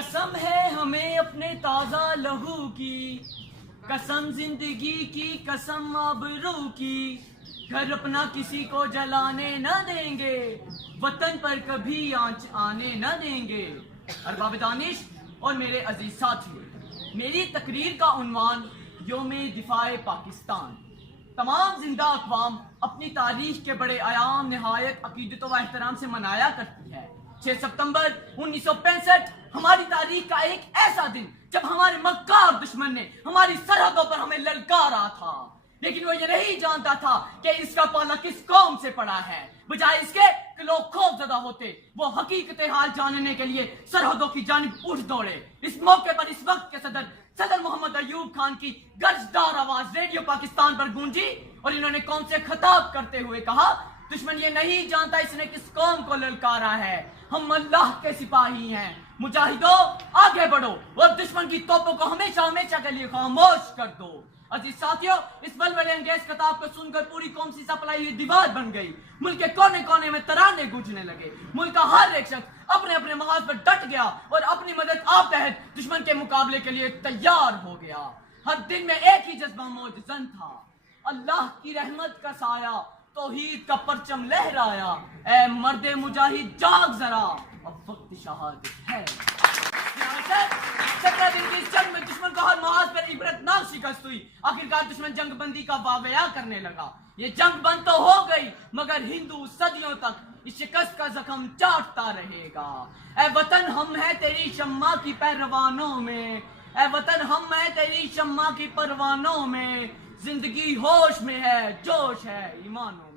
कसम है हमें अपने ताजा लहू की, कसम जिंदगी की, कसम आबरू की, घर अपना किसी को जलाने न देंगे, वतन पर कभी आंच आने न देंगे। अरबाब दानिश और मेरे अजीज साथी, मेरी तकरीर का उन्वान योम दिफाए पाकिस्तान। तमाम जिंदा अक़वाम अपनी तारीख के बड़े आयाम निहायत अकीदत व एहतराम से मनाया करती है। 6 सितंबर 1965 हमारी तारीख का एक ऐसा दिन जब हमारे मक्कार दुश्मन ने हमारी सरहदों पर हमें ललकारा था, लेकिन वो ये नहीं जानता था कि इसका पाला किस कौम से पड़ा है। बजाय इसके कि लोग खौफजदा होते, वो हकीकत हाल जानने के लिए सरहदों की जानिब उठ दौड़े। इस मौके पर इस वक्त के सदर मोहम्मद अयूब खान की गर्जदार आवाज रेडियो पाकिस्तान पर गूंजी और इन्होंने कौम से खिताब करते हुए कहा, दुश्मन ये नहीं जानता इसने किस कौम को ललकारा है, हम अल्लाह के सिपाही हैं। मुजाहिदों आगे बढ़ो और दुश्मन की तोपों को हमेशा हमेशा के लिए खामोश कर दो। अजीज साथियों, इस बलबले अंगेज खिताब को सुनकर पूरी कौम सी सपलाई हुई दीवार बन गई। मुल्क के कोने कोने में तराने गूंजने लगे। मुल्क का हर एक शख्स अपने अपने महाज पर डट गया और अपनी मदद आप तहत दुश्मन के मुकाबले के लिए तैयार हो गया। हर दिन में एक ही जज्बा मौजूद था, अल्लाह की रहमत का साया, तौहीद का परचम लहराया। ऐ मर्दे मुजाहिद जाग जरा, अब वक्त शहादत है। 17 दिन की इस जंग में दुश्मन को हर महाज पर इबरतनाक शिकस्त हुई। आखिरकार दुश्मन जंग बंदी का वावया करने लगा। ये जंग बंद तो हो गई, मगर हिंदू सदियों तक इस शिकस्त का जख्म चाटता रहेगा। ऐ वतन हम है तेरी शम्मा की परवानों में, ऐ वतन हम है तेरी शम्मा की परवानों में, जिंदगी होश में है, जोश है ईमानों